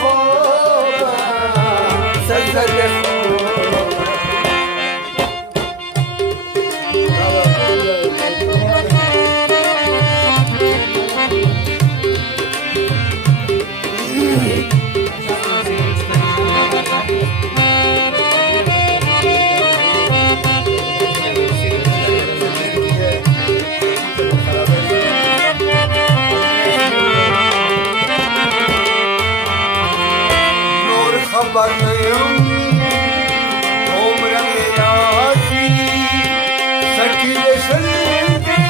خوبا سلسل خوبا خبرنیم عمرم یادی سکی بشلدی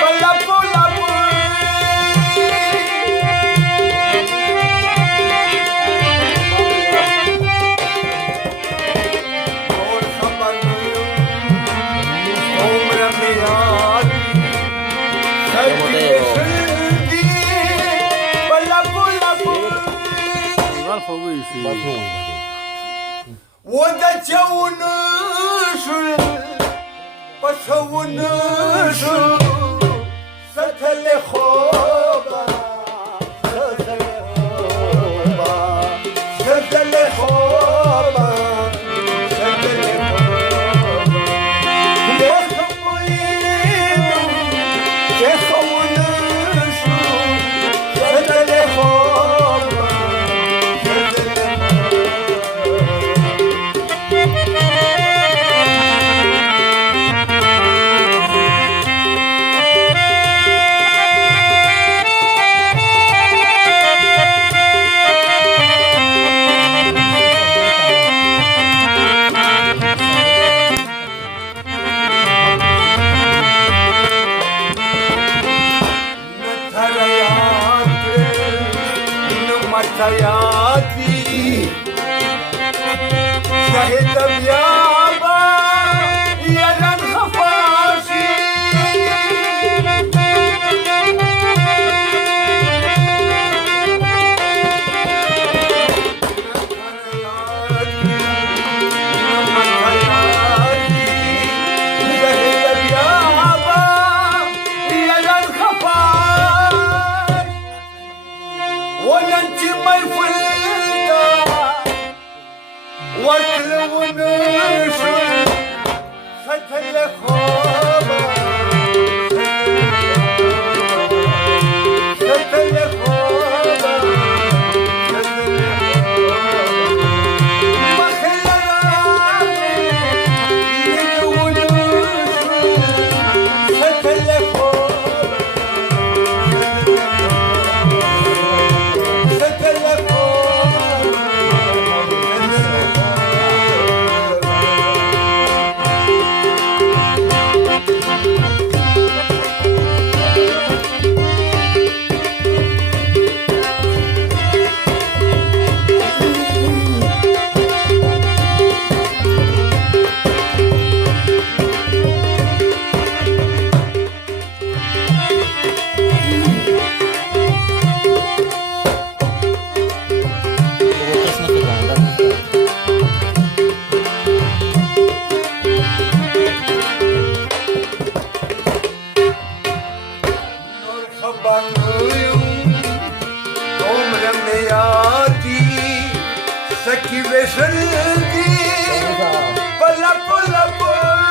بلپ و لپ نور خبرنیم عمرم یادی سکی بشلدی بلپ و لپ ودجو نشل بسو نشل ستل خوبا ستل خوبا ستل خوبا ستل خوبا يخوينو يخو نشل ستل خوبا حياتي شهد بيابا يا جن خفاشي وكل ونشر فتل خوبا فتل خوبا فتل خوبا بخل رامي يدون فتل خوبا فتل خوبا سكي بشلدي بلا بلا بلا